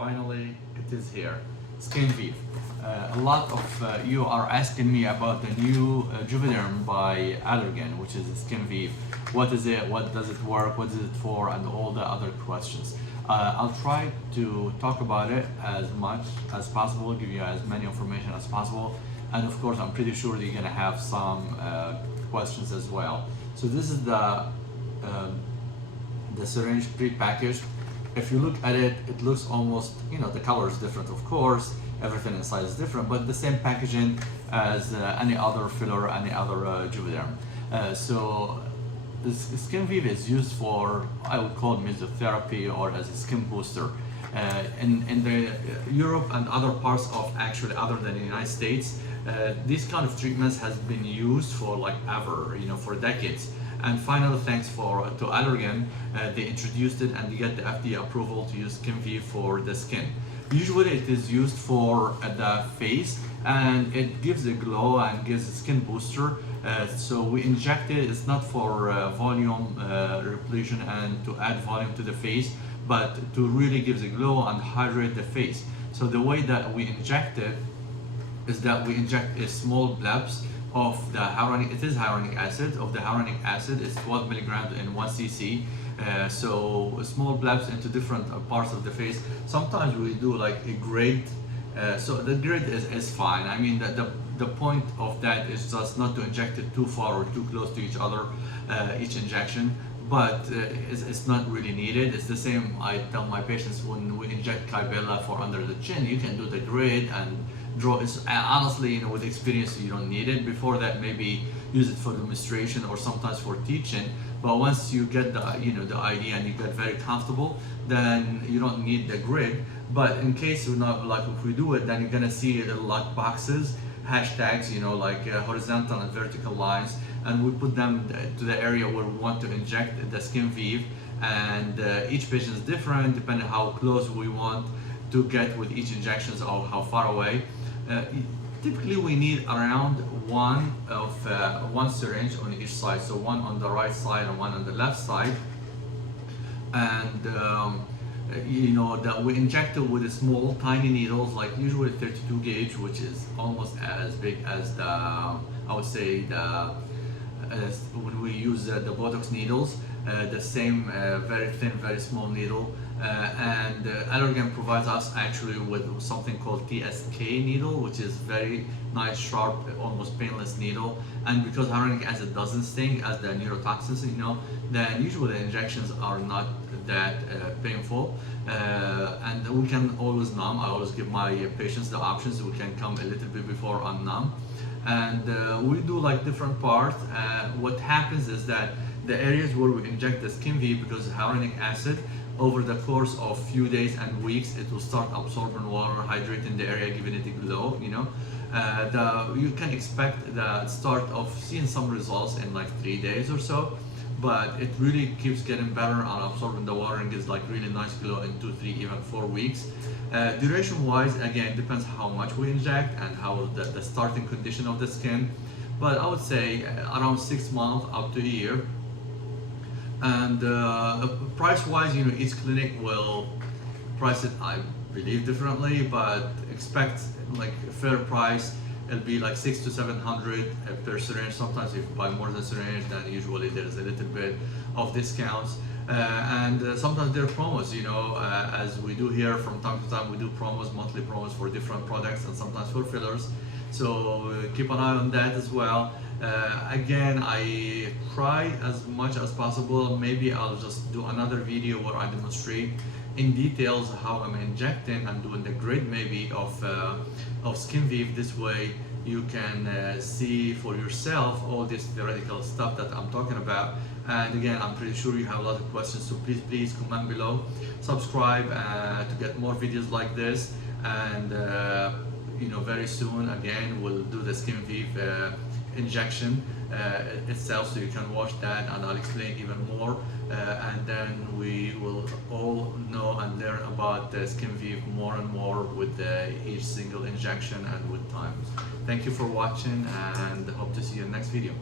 Finally, it is here. Skinvive. A lot of you are asking me about the new Juvederm by Allergan, which is Skinvive. What is it? What does it work? What is it for? And all the other questions. I'll try to talk about it as much as possible, give you as many information as possible, and of course I'm pretty sure that you're gonna have some questions as well. So this is the syringe pre-packaged. If you look at it, it looks almost, the color is different, of course, everything inside is different, but the same packaging as any other filler, any other Juvederm. So this Skinvive is used for, I would call it mesotherapy or as a skin booster. In the Europe and other parts of actually other than the United States, these kind of treatments has been used for like ever, for decades. And finally, thanks to Allergan, they introduced it and they get the FDA approval to use Skinvive for the skin. Usually it is used for the face and it gives a glow and gives a skin booster. So we inject it, it's not for volume repletion and to add volume to the face, but to really give a glow and hydrate the face. So the way that we inject it is that we inject a small blebs of the hyaluronic, it is hyaluronic acid, of the hyaluronic acid is 12 milligrams in 1 cc. So small blebs into different parts of the face. Sometimes we do like a grid. So the grid is fine. I mean, the point of that is just not to inject it too far or too close to each other, each injection. But it's not really needed. It's the same I tell my patients when we inject Kybella for under the chin. You can do the grid and draw. Honestly, with experience, you don't need it. Before that, maybe use it for demonstration or sometimes for teaching. But once you get the the idea and you get very comfortable, then you don't need the grid. But in case you're not, like if we do it, then you're gonna see little like boxes, hashtags, like horizontal and vertical lines, and we put them to the area where we want to inject the Skinvive. And each patient is different depending on how close we want to get with each injections or how far away. Typically we need around one syringe on each side, so one on the right side and one on the left side. And that we inject it with a small tiny needles, like usually 32 gauge, which is almost as big as the, I would say, when we use the Botox needles, the same very thin, very small needle. And Allergan provides us actually with something called TSK needle, which is very nice, sharp, almost painless needle. And because hyaluronic acid doesn't sting as the neurotoxins, then usually the injections are not that painful. And we can always numb. I always give my patients the options. We can come a little bit before on numb. And we do like different parts. What happens is that the areas where we inject the Skinvive, because hyaluronic acid, over the course of few days and weeks, it will start absorbing water, hydrating the area, giving it a glow. You can expect the start of seeing some results in like 3 days or so, but it really keeps getting better on absorbing the water and gives like really nice glow in 2, 3, even 4 weeks. Duration wise, again, depends how much we inject and how the starting condition of the skin, but I would say around 6 months up to a year. And price wise, each clinic will price it, I believe, differently, but expect like a fair price. It'll be like 600 to 700 per syringe. Sometimes if you buy more than syringe, then usually there's a little bit of discounts. And sometimes there are promos, as we do here from time to time. We do promos, monthly promos for different products and sometimes for fillers. So keep an eye on that as well. Again, I try as much as possible. Maybe I'll just do another video where I demonstrate in details how I'm injecting and doing the grid maybe of Skinvive. This way you can see for yourself all this theoretical stuff that I'm talking about. And again, I'm pretty sure you have a lot of questions, so please comment below, subscribe to get more videos like this. And very soon again we'll do the Skinvive injection itself, so you can watch that and I'll explain even more, and then we will all know and learn about the Skinvive more and more with each single injection and with time. Thank you for watching and hope to see you in the next video.